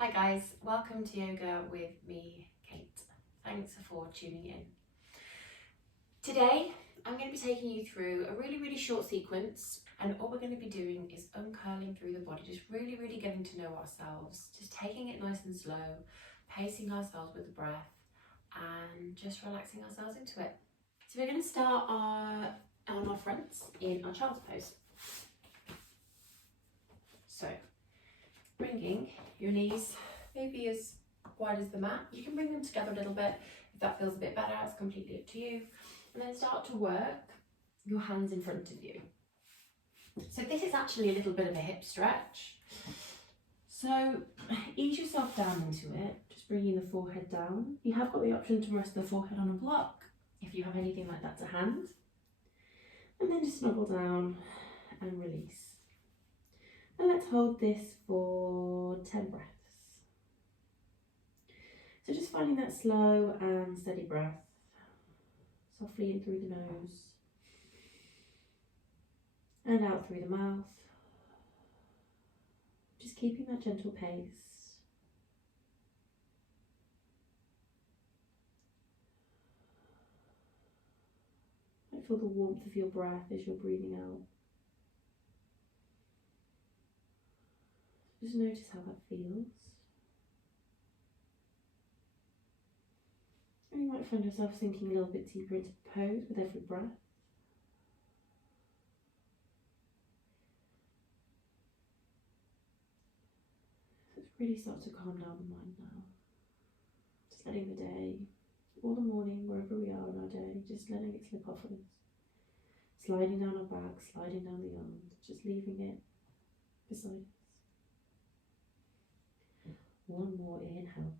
Hi guys, welcome to Yoga with me, Kate. Thanks for tuning in. Today, I'm going to be taking you through a really short sequence, and all we're going to be doing is uncurling through the body, just really getting to know ourselves, just taking it nice and slow, pacing ourselves with the breath, and just relaxing ourselves into it. So we're going to start on our fronts in our child's pose. So, bringing your knees maybe as wide as the mat. You can bring them together a little bit if that feels a bit better. It's completely up to you. And then start to work your hands in front of you. So this is actually a little bit of a hip stretch. So ease yourself down into it, just bringing the forehead down. You have got the option to rest the forehead on a block if you have anything like that to hand. And then just snuggle down and release. And let's hold this for 10 breaths. So just finding that slow and steady breath, softly in through the nose and out through the mouth. Just keeping that gentle pace. I feel the warmth of your breath as you're breathing out. Just notice how that feels. And you might find yourself sinking a little bit deeper into pose with every breath. So it's really start to calm down the mind now. Just letting the day, or the morning, wherever we are in our day, just letting it slip off of us. Sliding down our back, sliding down the arms, just leaving it beside us. One more inhale.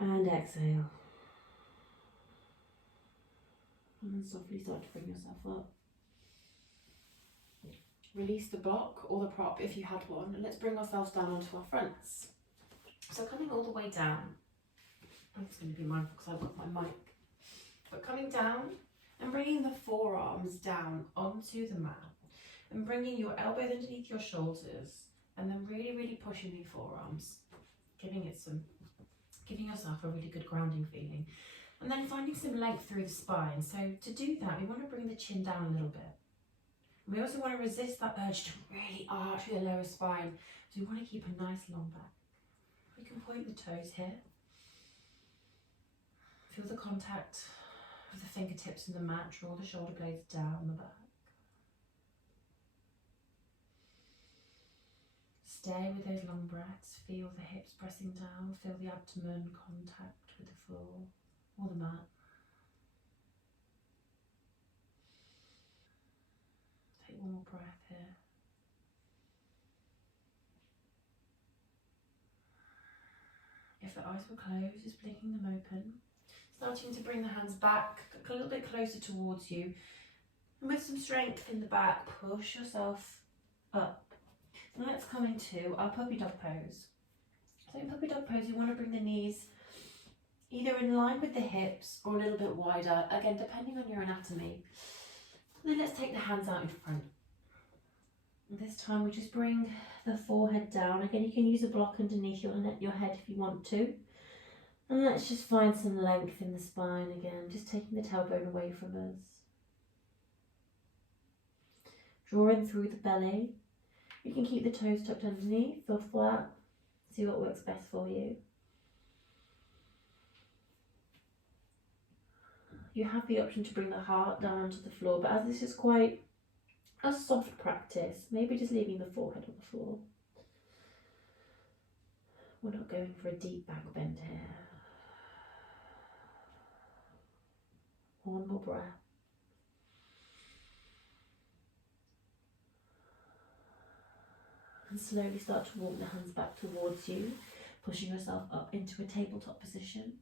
And exhale. And then softly start to bring yourself up. Release the block or the prop if you had one, and let's bring ourselves down onto our fronts. So coming all the way down, I'm just going to be mindful because I've got my mic, but coming down and bringing the forearms down onto the mat and bringing your elbows underneath your shoulders, and then really pushing the forearms, giving yourself a really good grounding feeling, and then finding some length through the spine. So to do that, we want to bring the chin down a little bit. We also want to resist that urge to really arch the lower spine. So we want to keep a nice long back. We can point the toes here. Feel the contact of the fingertips in the mat. Draw the shoulder blades down the back. Stay with those long breaths. Feel the hips pressing down. Feel the abdomen contact with the floor or the mat. Take one more breath here. If the eyes were closed, just blinking them open. Starting to bring the hands back a little bit closer towards you. And with some strength in the back, push yourself up. Now let's come into our puppy dog pose. So in puppy dog pose, you want to bring the knees either in line with the hips or a little bit wider, again, depending on your anatomy. And then let's take the hands out in front. And this time we just bring the forehead down. Again, you can use a block underneath your head if you want to. And let's just find some length in the spine again, just taking the tailbone away from us. Drawing through the belly. You can keep the toes tucked underneath or flat. See what works best for you. You have the option to bring the heart down onto the floor, but as this is quite a soft practice, maybe just leaving the forehead on the floor. We're not going for a deep back bend here. One more breath. And slowly start to walk the hands back towards you, pushing yourself up into a tabletop position.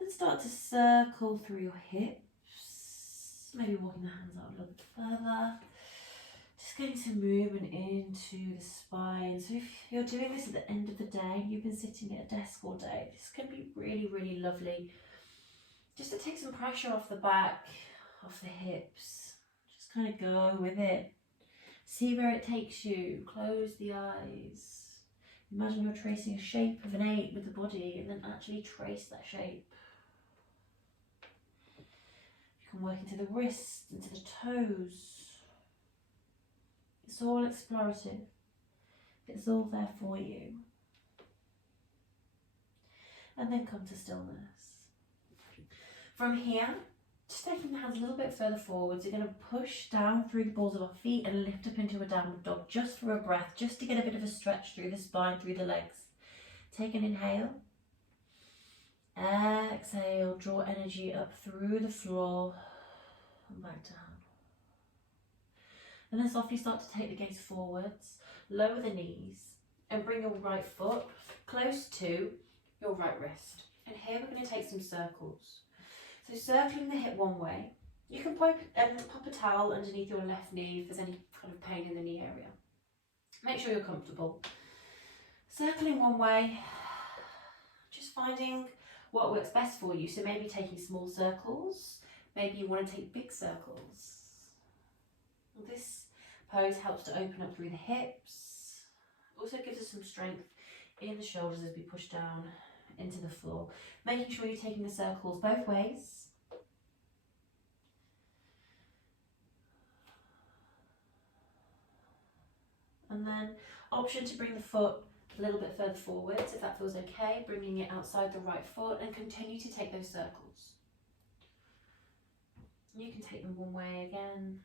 Then start to circle through your hips, maybe walking the hands out a little bit further. Just getting some movement into the spine. So if you're doing this at the end of the day, you've been sitting at a desk all day, this can be really lovely. Just to take some pressure off the back, off the hips. Just kind of go with it. See where it takes you. Close the eyes. Imagine you're tracing a shape of an 8 with the body, and then actually trace that shape. You can work into the wrists, into the toes. It's all explorative. It's all there for you. And then come to stillness. From here, just taking the hands a little bit further forwards, you're going to push down through the balls of our feet and lift up into a downward dog just for a breath, just to get a bit of a stretch through the spine, through the legs. Take an inhale. Exhale, draw energy up through the floor and back down. And then softly start to take the gaze forwards, lower the knees and bring your right foot close to your right wrist. And here we're going to take some circles. So circling the hip one way, you can pop a towel underneath your left knee if there's any kind of pain in the knee area. Make sure you're comfortable. Circling one way, just finding what works best for you. So maybe taking small circles, maybe you want to take big circles. This pose helps to open up through the hips. Also gives us some strength in the shoulders as we push down into the floor. Making sure you're taking the circles both ways. And then option to bring the foot a little bit further forwards if that feels okay, bringing it outside the right foot, and continue to take those circles. You can take them one way again,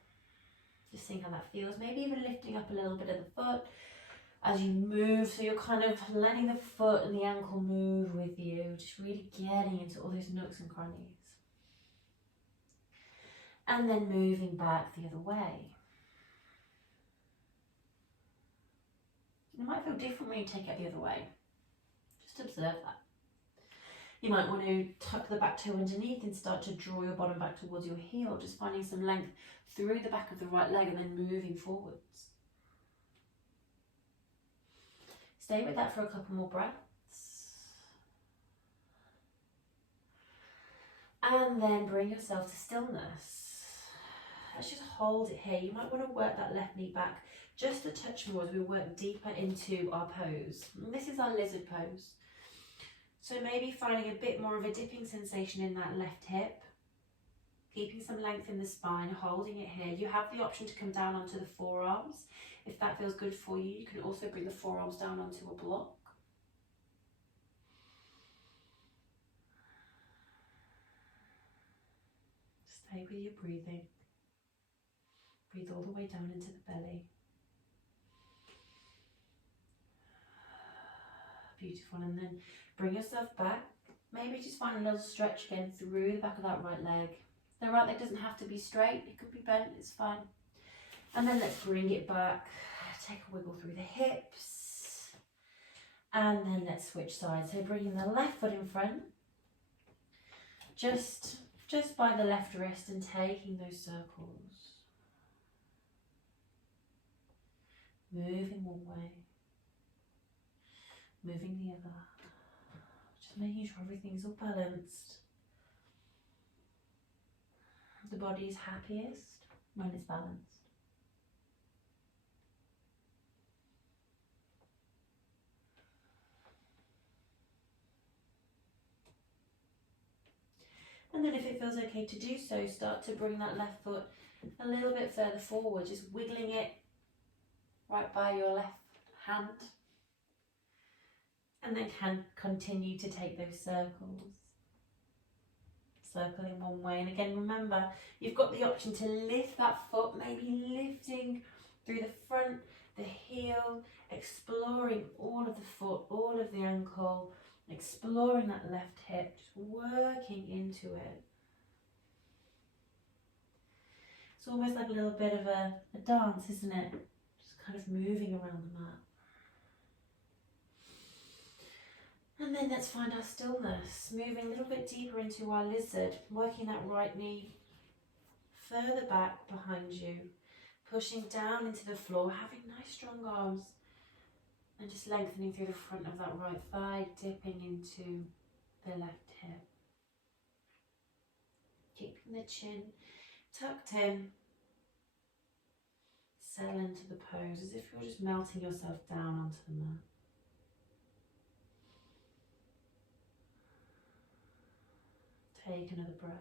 just seeing how that feels, maybe even lifting up a little bit of the foot as you move, so you're kind of letting the foot and the ankle move with you, just really getting into all those nooks and crannies. And then moving back the other way. It might feel different when you take it the other way. Just observe that. You might want to tuck the back toe underneath and start to draw your bottom back towards your heel, just finding some length through the back of the right leg and then moving forwards. Stay with that for a couple more breaths. And then bring yourself to stillness. Let's just hold it here. You might want to work that left knee back just a touch more as we work deeper into our pose. And this is our lizard pose. So maybe finding a bit more of a dipping sensation in that left hip, keeping some length in the spine, holding it here. You have the option to come down onto the forearms. If that feels good for you, you can also bring the forearms down onto a block. Stay with your breathing. Breathe all the way down into the belly. Beautiful. And then bring yourself back. Maybe just find a little stretch again through the back of that right leg. The right leg doesn't have to be straight. It could be bent. It's fine. And then let's bring it back. Take a wiggle through the hips. And then let's switch sides. So bringing the left foot in front. Just by the left wrist and taking those circles. Moving one way. Moving the other. Just making sure everything's all balanced. The body is happiest when it's balanced. And then if it feels okay to do so, start to bring that left foot a little bit further forward, just wiggling it right by your left hand. And then can continue to take those circles. Circling one way. And again, remember, you've got the option to lift that foot, maybe lifting through the front, the heel, exploring all of the foot, all of the ankle, exploring that left hip, just working into it. It's almost like a little bit of a dance, isn't it? Just kind of moving around the mat. And then let's find our stillness, moving a little bit deeper into our lizard, working that right knee further back behind you, pushing down into the floor, having nice strong arms, and just lengthening through the front of that right thigh, dipping into the left hip. Keeping the chin tucked in, settle into the pose as if you're just melting yourself down onto the mat. Take another breath.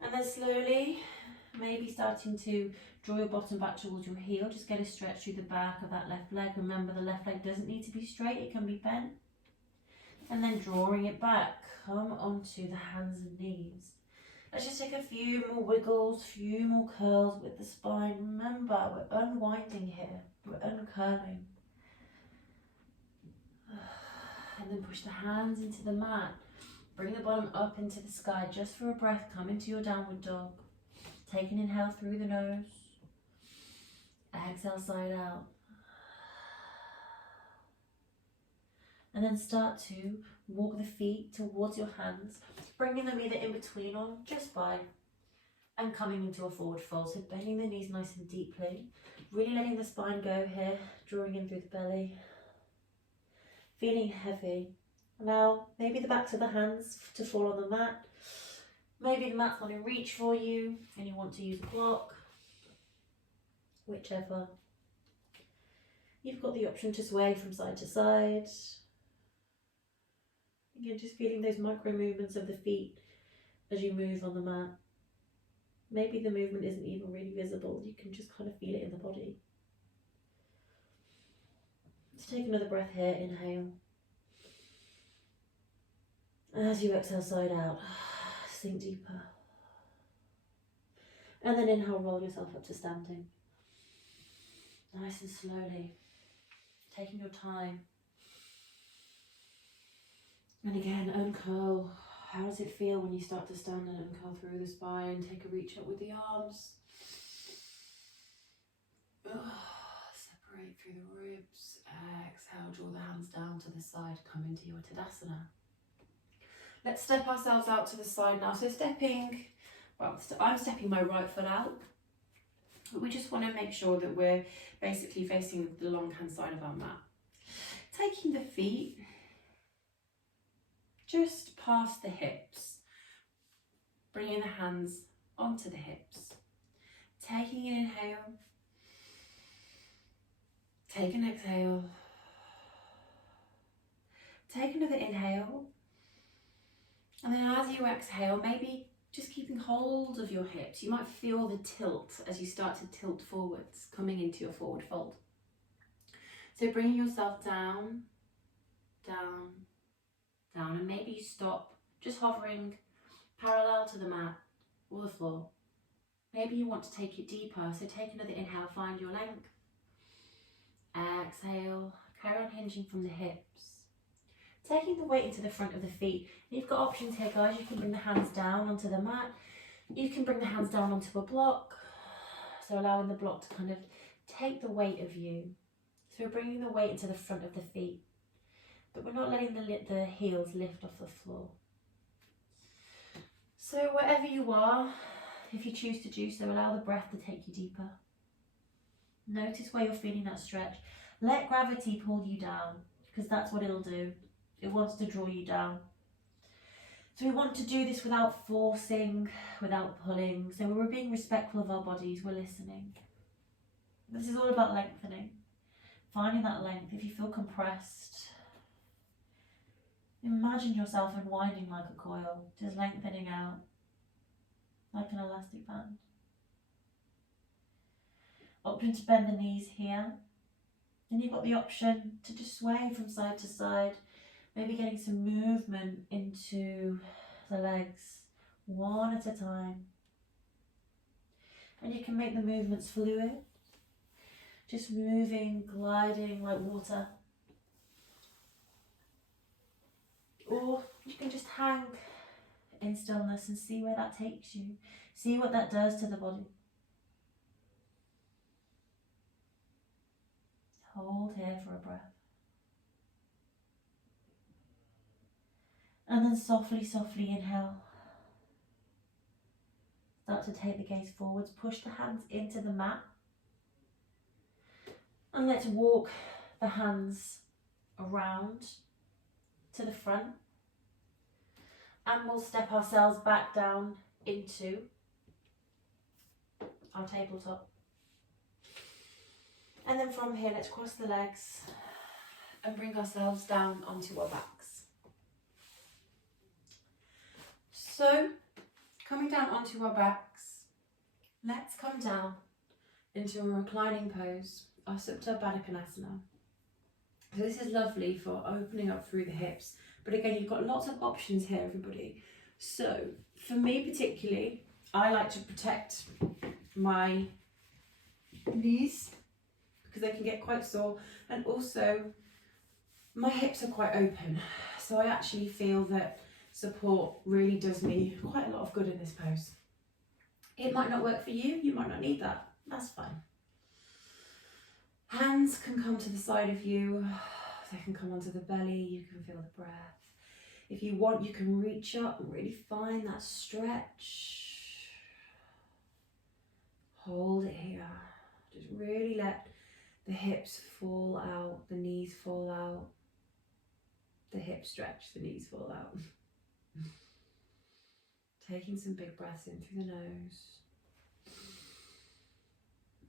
And then slowly, maybe starting to draw your bottom back towards your heel. Just get a stretch through the back of that left leg. Remember, the left leg doesn't need to be straight, it can be bent. And then drawing it back, come onto the hands and knees. Let's just take a few more wiggles, few more curls with the spine. Remember, we're unwinding here, we're uncurling. And then push the hands into the mat. Bring the bottom up into the sky just for a breath. Come into your downward dog. Take an inhale through the nose. Exhale, side out. And then start to walk the feet towards your hands, bringing them either in between or just by, and coming into a forward fold. So bending the knees nice and deeply, really letting the spine go here, drawing in through the belly, feeling heavy. Now, maybe the backs of the hands to fall on the mat. Maybe the mat's not in reach for you and you want to use a block, whichever. You've got the option to sway from side to side. Again, just feeling those micro movements of the feet as you move on the mat. Maybe the movement isn't even really visible. You can just kind of feel it in the body. Let's take another breath here. Inhale. As you exhale, side out. Sink deeper. And then inhale, roll yourself up to standing. Nice and slowly. Taking your time. And again, uncurl. How does it feel when you start to stand and uncurl through the spine? Take a reach up with the arms. Separate through the ribs. Exhale, draw the hands down to the side. Come into your Tadasana. Let's step ourselves out to the side now. So I'm stepping my right foot out. But we just want to make sure that we're basically facing the long hand side of our mat. Taking the feet just past the hips, bringing the hands onto the hips, taking an inhale, take an exhale, take another inhale, and then as you exhale, maybe just keeping hold of your hips. You might feel the tilt as you start to tilt forwards, coming into your forward fold. So bringing yourself down, down, down, and maybe you stop, just hovering parallel to the mat or the floor. Maybe you want to take it deeper, so take another inhale, find your length. Exhale, carry on hinging from the hips. Taking the weight into the front of the feet. You've got options here, guys. You can bring the hands down onto the mat. You can bring the hands down onto a block. So allowing the block to kind of take the weight of you. So we're bringing the weight into the front of the feet, but we're not letting the heels lift off the floor. So wherever you are, if you choose to do so, allow the breath to take you deeper. Notice where you're feeling that stretch. Let gravity pull you down, because that's what it'll do. It wants to draw you down. So we want to do this without forcing, without pulling. So when we're being respectful of our bodies, we're listening. This is all about lengthening. Finding that length. If you feel compressed, imagine yourself unwinding like a coil, just lengthening out like an elastic band. Option to bend the knees here. Then you've got the option to just sway from side to side, maybe getting some movement into the legs, one at a time. And you can make the movements fluid, just moving, gliding like water. Or you can just hang in stillness and see where that takes you. See what that does to the body. Hold here for a breath. And then softly, softly inhale. Start to take the gaze forwards. Push the hands into the mat. And let's walk the hands around to the front. And we'll step ourselves back down into our tabletop. And then from here, let's cross the legs and bring ourselves down onto our backs. So, coming down onto our backs, let's come down into a reclining pose, our Supta Baddha Konasana. So this is lovely for opening up through the hips, but again, you've got lots of options here, everybody. So, for me particularly, I like to protect my knees because they can get quite sore, and also my hips are quite open, so I actually feel that support really does me quite a lot of good in this pose. It might not work for you, you might not need that, that's fine. Hands can come to the side of you, they can come onto the belly, you can feel the breath. If you want, you can reach up and really find that stretch. Hold it here, just really let the hips fall out, the knees fall out. The hips stretch, the knees fall out. Taking some big breaths in through the nose,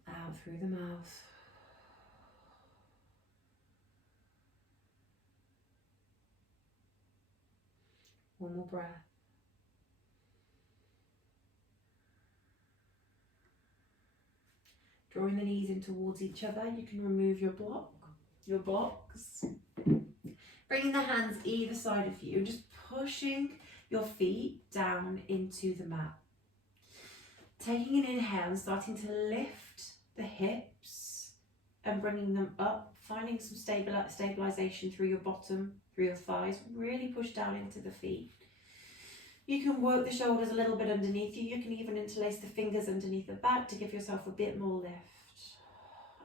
out through the mouth. One more breath. Drawing the knees in towards each other, you can remove your blocks. Bringing the hands either side of you, just pushing your feet down into the mat. Taking an inhale and starting to lift the hips and bringing them up, finding some stabilization through your bottom, through your thighs. Really push down into the feet. You can work the shoulders a little bit underneath you. You can even interlace the fingers underneath the back to give yourself a bit more lift.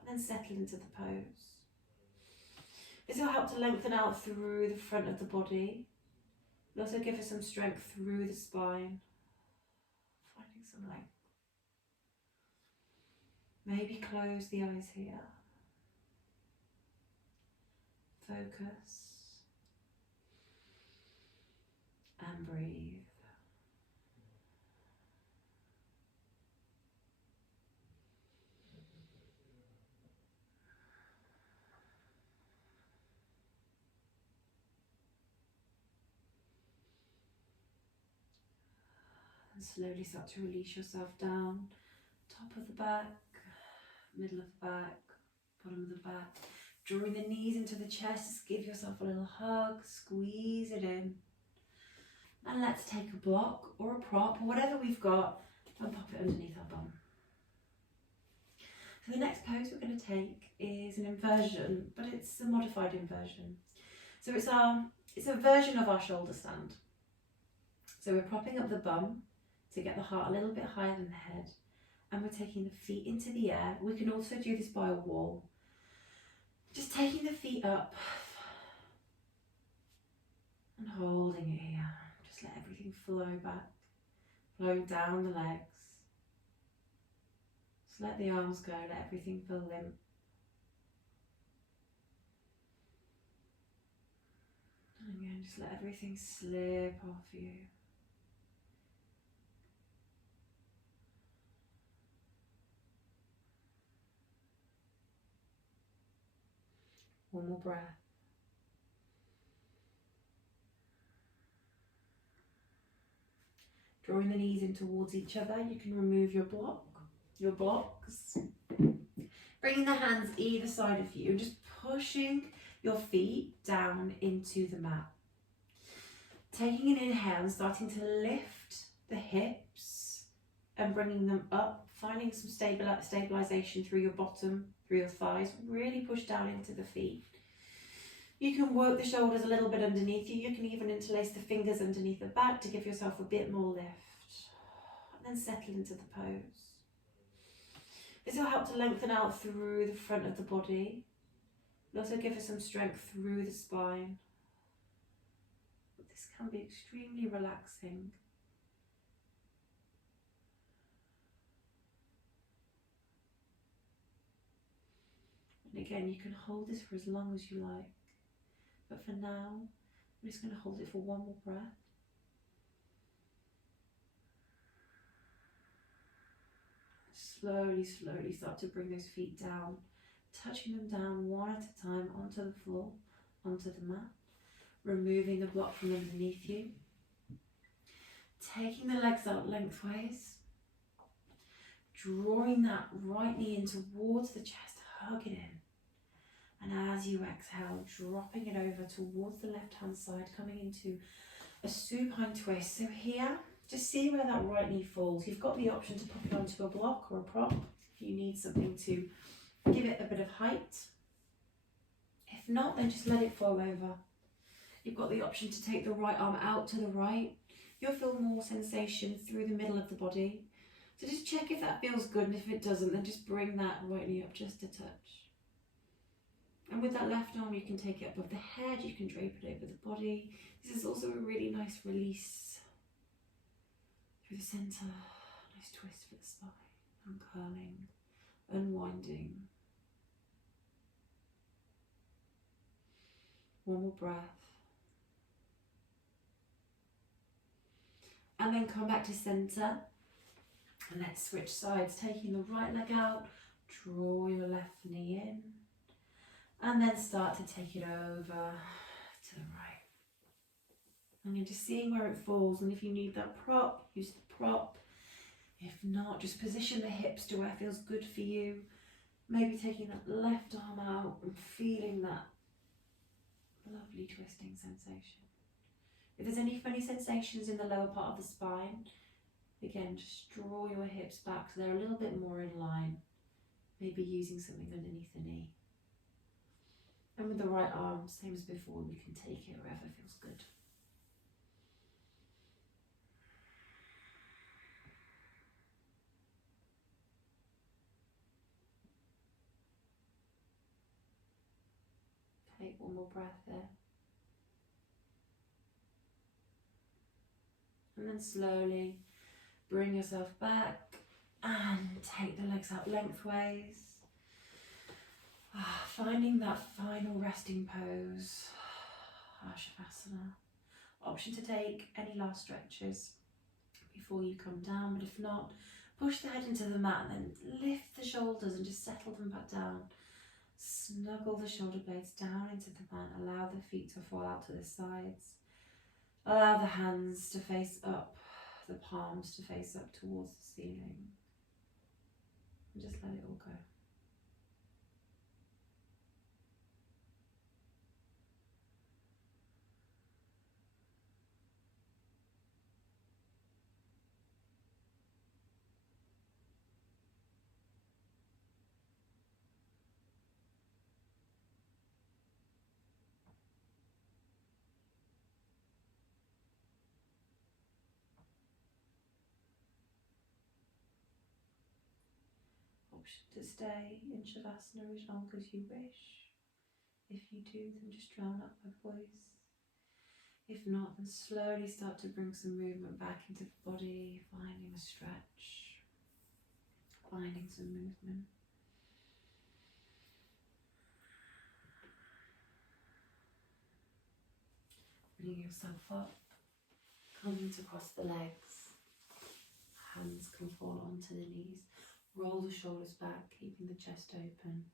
And then settle into the pose. This will help to lengthen out through the front of the body. It'll also give us some strength through the spine. Finding some length. Maybe close the eyes here. Focus. And breathe. And slowly start to release yourself down. Top of the back, middle of the back, bottom of the back. Drawing the knees into the chest, just give yourself a little hug, squeeze it in. And let's take a block or a prop, or whatever we've got, and pop it underneath our bum. So the next pose we're going to take is an inversion, but it's a modified inversion. So it's a version of our shoulder stand. So we're propping up the bum to get the heart a little bit higher than the head, and we're taking the feet into the air. We can also do this by a wall. Just taking the feet up and holding it here. Just let everything flow back, flowing down the legs. Just let the arms go, let everything feel limp. And again, just let everything slip off you. One more breath. Drawing the knees in towards each other, you can remove your blocks. Bringing the hands either side of you, just pushing your feet down into the mat. Taking an inhale and starting to lift the hips and bringing them up, finding some stabilization through your bottom, through your thighs. Really push down into the feet. You can work the shoulders a little bit underneath you. You can even interlace the fingers underneath the back to give yourself a bit more lift. And then settle into the pose. This will help to lengthen out through the front of the body. It'll also give us some strength through the spine. This can be extremely relaxing. And again, you can hold this for as long as you like. But for now, I'm just going to hold it for one more breath. Slowly, slowly start to bring those feet down, touching them down one at a time onto the floor, onto the mat, removing the block from underneath you. Taking the legs out lengthways, drawing that right knee in towards the chest, hug it in. And as you exhale, dropping it over towards the left hand side, coming into a supine twist. So here, just see where that right knee falls. You've got the option to pop it onto a block or a prop if you need something to give it a bit of height. If not, then just let it fall over. You've got the option to take the right arm out to the right. You'll feel more sensation through the middle of the body. So just check if that feels good, and if it doesn't, then just bring that right knee up just a touch. And with that left arm, you can take it above the head, you can drape it over the body. This is also a really nice release through the centre. Nice twist for the spine, uncurling, unwinding. One more breath. And then come back to centre. And let's switch sides, taking the right leg out, draw your left knee in. And then start to take it over to the right. And you're just seeing where it falls. And if you need that prop, use the prop. If not, just position the hips to where it feels good for you. Maybe taking that left arm out and feeling that lovely twisting sensation. If there's any funny sensations in the lower part of the spine, again, just draw your hips back so they're a little bit more in line. Maybe using something underneath the knee. And with the right arm, same as before, we can take it wherever feels good. Take one more breath there. And then slowly bring yourself back and take the legs out lengthways. Finding that final resting pose, Shavasana. Option to take any last stretches before you come down, but if not, push the head into the mat and then lift the shoulders and just settle them back down. Snuggle the shoulder blades down into the mat, allow the feet to fall out to the sides. Allow the hands to face up, the palms to face up towards the ceiling. And just let it all go. Option to stay in Shavasana as long as you wish. If you do, then just drown out my voice. If not, then slowly start to bring some movement back into the body, finding a stretch, finding some movement. Bring yourself up, coming to cross the legs. Hands can fall onto the knees. Roll the shoulders back, keeping the chest open.